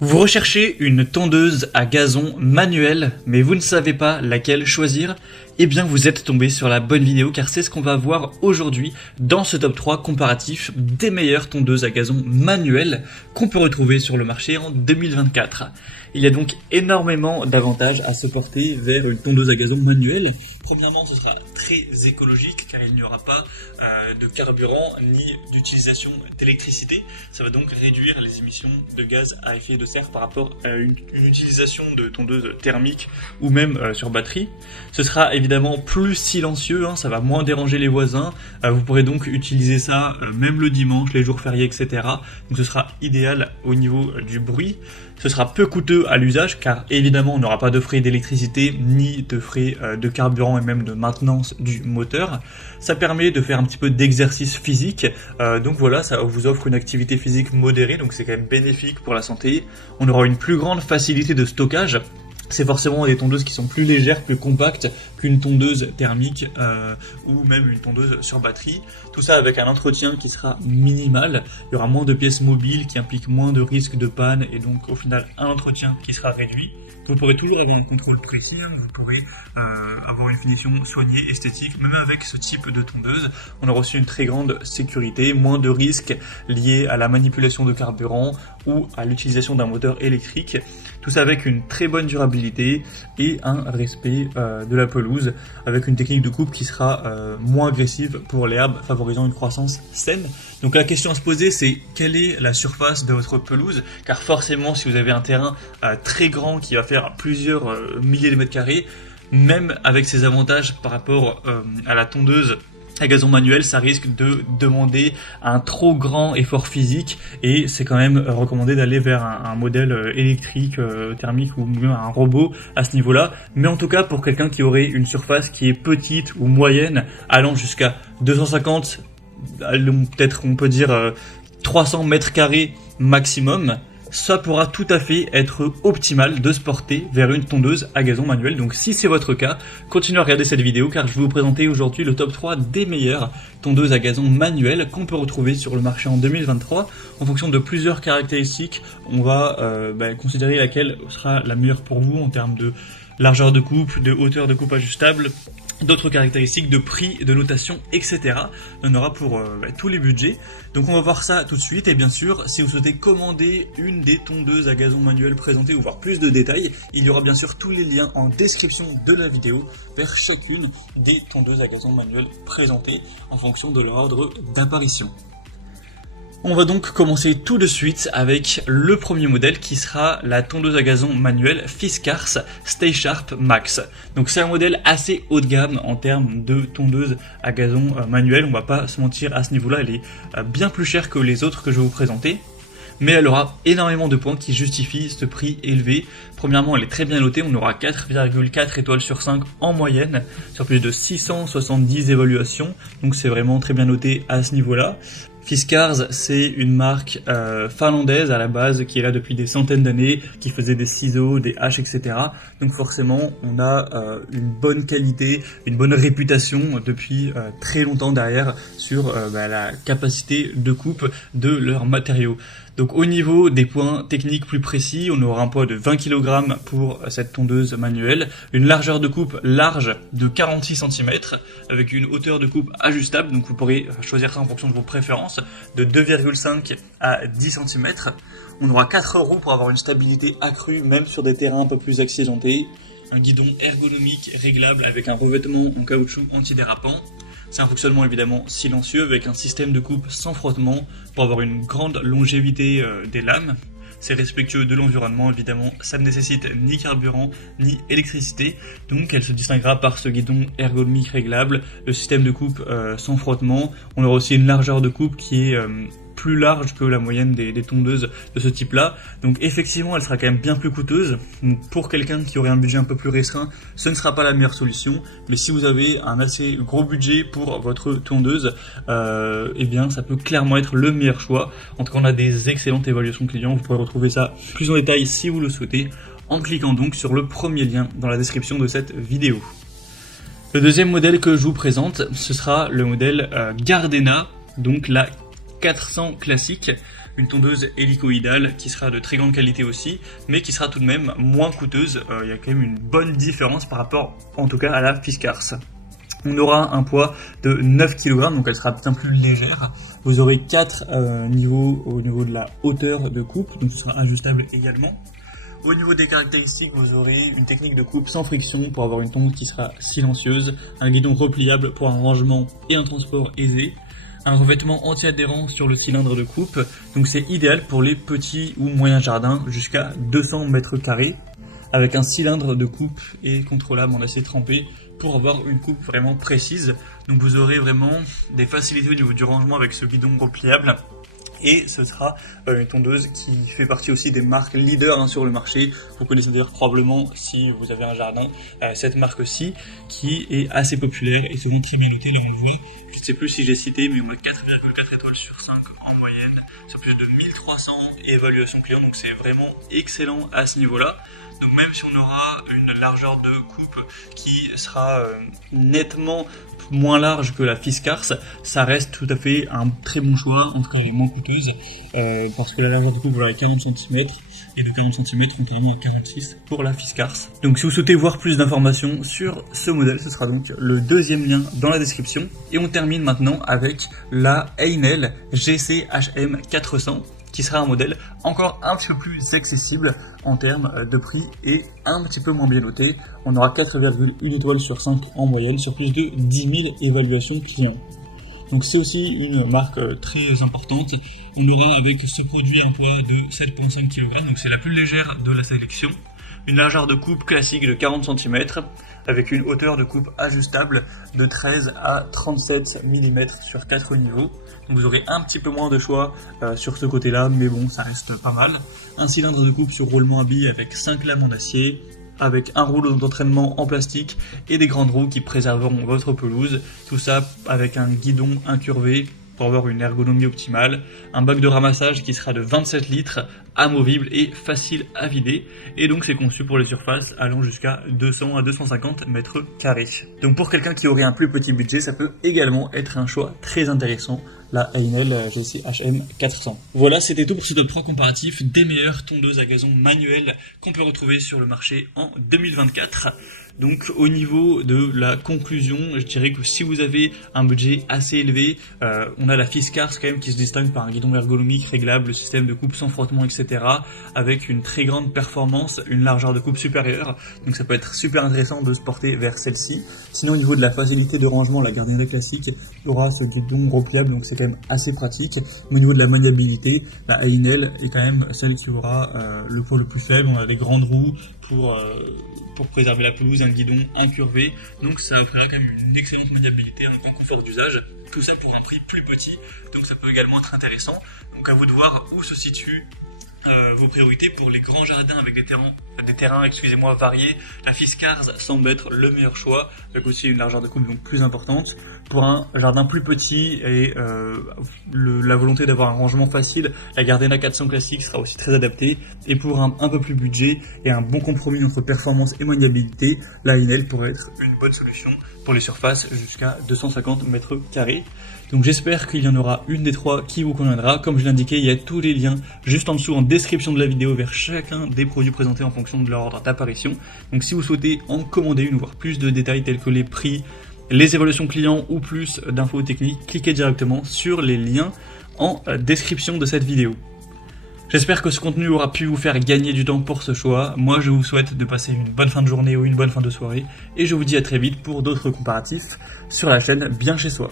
Vous recherchez une tondeuse à gazon manuelle, mais vous ne savez pas laquelle choisir? Eh bien vous êtes tombé sur la bonne vidéo car c'est ce qu'on va voir aujourd'hui dans ce top 3 comparatif des meilleures tondeuses à gazon manuelles qu'on peut retrouver sur le marché en 2024. Il y a donc énormément d'avantages à se porter vers une tondeuse à gazon manuelle. Premièrement, ce sera très écologique car il n'y aura pas de carburant ni d'utilisation d'électricité. Ça va donc réduire les émissions de gaz à effet de serre par rapport à une utilisation de tondeuse thermique ou même sur batterie. Ce sera évidemment plus silencieux, ça va moins déranger les voisins. Vous pourrez donc utiliser ça même le dimanche, les jours fériés, etc. Donc ce sera idéal au niveau du bruit. Ce sera peu coûteux à l'usage car évidemment on n'aura pas de frais d'électricité ni de frais de carburant et même de maintenance du moteur. Ça permet de faire un petit peu d'exercice physique, donc voilà, ça vous offre une activité physique modérée, donc c'est quand même bénéfique pour la santé. On aura une plus grande facilité de stockage. C'est forcément des tondeuses qui sont plus légères, plus compactes qu'une tondeuse thermique ou même une tondeuse sur batterie. Tout ça avec un entretien qui sera minimal. Il y aura moins de pièces mobiles qui impliquent moins de risques de panne et donc au final un entretien qui sera réduit. Vous pourrez toujours avoir un contrôle précis, vous pourrez avoir une finition soignée, esthétique, même avec ce type de tondeuse. On aura aussi une très grande sécurité, moins de risques liés à la manipulation de carburant ou à l'utilisation d'un moteur électrique. Tout ça avec une très bonne durabilité et un respect de la pelouse, avec une technique de coupe qui sera moins agressive pour l'herbe, favorisant une croissance saine. Donc la question à se poser, c'est quelle est la surface de votre pelouse? Car forcément, si vous avez un terrain très grand qui va faire plusieurs milliers de mètres carrés, même avec ses avantages par rapport à la tondeuse à gazon manuel, ça risque de demander un trop grand effort physique et c'est quand même recommandé d'aller vers un modèle électrique, thermique ou même un robot à ce niveau-là. Mais en tout cas, pour quelqu'un qui aurait une surface qui est petite ou moyenne, allant jusqu'à 250, peut-être on peut dire 300 mètres carrés maximum, ça pourra tout à fait être optimal de se porter vers une tondeuse à gazon manuel. Donc si c'est votre cas, continuez à regarder cette vidéo car je vais vous présenter aujourd'hui le top 3 des meilleures tondeuses à gazon manuelles qu'on peut retrouver sur le marché en 2023. En fonction de plusieurs caractéristiques, on va considérer laquelle sera la meilleure pour vous en termes de largeur de coupe, de hauteur de coupe ajustable, d'autres caractéristiques de prix, de notation, etc. On aura pour tous les budgets. Donc on va voir ça tout de suite. Et bien sûr, si vous souhaitez commander une des tondeuses à gazon manuel présentées ou voir plus de détails, il y aura bien sûr tous les liens en description de la vidéo vers chacune des tondeuses à gazon manuel présentées en fonction de leur ordre d'apparition. On va donc commencer tout de suite avec le premier modèle qui sera la tondeuse à gazon manuelle Fiskars Stay Sharp Max. Donc c'est un modèle assez haut de gamme en termes de tondeuse à gazon manuelle, on va pas se mentir à ce niveau-là, elle est bien plus chère que les autres que je vais vous présenter. Mais elle aura énormément de points qui justifient ce prix élevé. Premièrement, elle est très bien notée, on aura 4,4 étoiles sur 5 en moyenne, sur plus de 670 évaluations, donc c'est vraiment très bien noté à ce niveau-là. Fiskars, c'est une marque finlandaise à la base qui est là depuis des centaines d'années, qui faisait des ciseaux, des haches, etc. Donc forcément, on a une bonne qualité, une bonne réputation depuis très longtemps derrière sur la capacité de coupe de leurs matériaux. Donc au niveau des points techniques plus précis, on aura un poids de 20 kg pour cette tondeuse manuelle, une largeur de coupe large de 46 cm, avec une hauteur de coupe ajustable, donc vous pourrez choisir ça en fonction de vos préférences, de 2,5 à 10 cm. On aura 4 roues pour avoir une stabilité accrue, même sur des terrains un peu plus accidentés, un guidon ergonomique réglable avec un revêtement en caoutchouc antidérapant. C'est un fonctionnement évidemment silencieux avec un système de coupe sans frottement pour avoir une grande longévité des lames. C'est respectueux de l'environnement évidemment, ça ne nécessite ni carburant ni électricité, donc elle se distinguera par ce guidon ergonomique réglable, le système de coupe sans frottement. On aura aussi une largeur de coupe qui est plus large que la moyenne des tondeuses de ce type-là. Donc effectivement, elle sera quand même bien plus coûteuse. Donc, pour quelqu'un qui aurait un budget un peu plus restreint, ce ne sera pas la meilleure solution. Mais si vous avez un assez gros budget pour votre tondeuse, eh bien ça peut clairement être le meilleur choix. En tout cas, on a des excellentes évaluations clients. Vous pourrez retrouver ça plus en détail si vous le souhaitez, en cliquant donc sur le premier lien dans la description de cette vidéo. Le deuxième modèle que je vous présente, ce sera le modèle Gardena, donc la 400 classique. une tondeuse hélicoïdale qui sera de très grande qualité aussi, mais qui sera tout de même moins coûteuse. Il y a quand même une bonne différence par rapport en tout cas à la Fiskars. On aura un poids de 9 kg, donc elle sera bien plus légère. Vous aurez 4 niveaux au niveau de la hauteur de coupe, donc ce sera ajustable également. Au niveau des caractéristiques, vous aurez une technique de coupe sans friction pour avoir une tondeuse qui sera silencieuse, un guidon repliable pour un rangement et un transport aisé, un revêtement anti-adhérent sur le cylindre de coupe, donc c'est idéal pour les petits ou moyens jardins jusqu'à 200 mètres carrés, avec un cylindre de coupe et contrôlable en acier trempé pour avoir une coupe vraiment précise. Donc vous aurez vraiment des facilités au niveau du rangement avec ce guidon repliable. Et ce sera une tondeuse qui fait partie aussi des marques leaders sur le marché. Vous connaissez d'ailleurs probablement, si vous avez un jardin, cette marque-ci qui est assez populaire et selon Triminuté, on voit, je ne sais plus si j'ai cité, mais on a 4,4 étoiles sur 5 en moyenne, sur plus de 1300 évaluations clients, donc c'est vraiment excellent à ce niveau-là. Donc même si on aura une largeur de coupe qui sera nettement moins large que la Fiskars, ça reste tout à fait un très bon choix, en tout cas elle est moins coûteuse, parce que la largeur de coupe voilà, est 40 cm, et de 40 cm contrairement à 46 pour la Fiskars. Donc si vous souhaitez voir plus d'informations sur ce modèle, ce sera donc le deuxième lien dans la description. Et on termine maintenant avec la Heinel GC-HM 400, qui sera un modèle encore un petit peu plus accessible en termes de prix et un petit peu moins bien noté. On aura 4,1 étoiles sur 5 en moyenne sur plus de 10 000 évaluations clients. Donc c'est aussi une marque très importante. On aura avec ce produit un poids de 7,5 kg, donc c'est la plus légère de la sélection. Une largeur de coupe classique de 40 cm avec une hauteur de coupe ajustable de 13 à 37 mm sur 4 niveaux. Donc vous aurez un petit peu moins de choix sur ce côté-là, mais bon, ça reste pas mal. Un cylindre de coupe sur roulement à billes avec 5 lames en acier, avec un rouleau d'entraînement en plastique et des grandes roues qui préserveront votre pelouse. Tout ça avec un guidon incurvé pour avoir une ergonomie optimale, un bac de ramassage qui sera de 27 litres, amovible et facile à vider, et donc c'est conçu pour les surfaces allant jusqu'à 200 à 250 mètres carrés. Donc pour quelqu'un qui aurait un plus petit budget, ça peut également être un choix très intéressant, la Heinel GC-HM 400. Voilà, c'était tout pour ce top 3 comparatif des meilleures tondeuses à gazon manuelles qu'on peut retrouver sur le marché en 2024. Donc au niveau de la conclusion, je dirais que si vous avez un budget assez élevé, on a la Fiskars quand même qui se distingue par un guidon ergonomique réglable, le système de coupe sans frottement, etc. avec une très grande performance, une largeur de coupe supérieure, donc ça peut être super intéressant de se porter vers celle-ci. Sinon au niveau de la facilité de rangement, la gardienne classique aura ce guidon repliable, donc c'est quand même assez pratique. Mais au niveau de la maniabilité, la Heinel est quand même celle qui aura le poids le plus faible. On a des grandes roues pour préserver la pelouse, un guidon incurvé, donc ça offrira quand même une excellente maniabilité, un grand confort d'usage, tout ça pour un prix plus petit, donc ça peut également être intéressant. Donc à vous de voir où se situent vos priorités. Pour les grands jardins avec des terrains variés, la Fiskars semble être le meilleur choix, avec aussi une largeur de coupe donc plus importante. Pour un jardin plus petit et la volonté d'avoir un rangement facile, la Gardena 400 classique sera aussi très adaptée. Et pour un peu plus budget et un bon compromis entre performance et maniabilité, la Heinel pourrait être une bonne solution pour les surfaces jusqu'à 250 mètres carrés. Donc j'espère qu'il y en aura une des trois qui vous conviendra. Comme je l'indiquais, il y a tous les liens juste en dessous en description de la vidéo vers chacun des produits présentés en fonction de leur ordre d'apparition. Donc si vous souhaitez en commander une ou voir plus de détails tels que les prix, les évaluations clients ou plus d'infos techniques, cliquez directement sur les liens en description de cette vidéo. J'espère que ce contenu aura pu vous faire gagner du temps pour ce choix. Moi je vous souhaite de passer une bonne fin de journée ou une bonne fin de soirée et je vous dis à très vite pour d'autres comparatifs sur la chaîne Bien Chez Soi.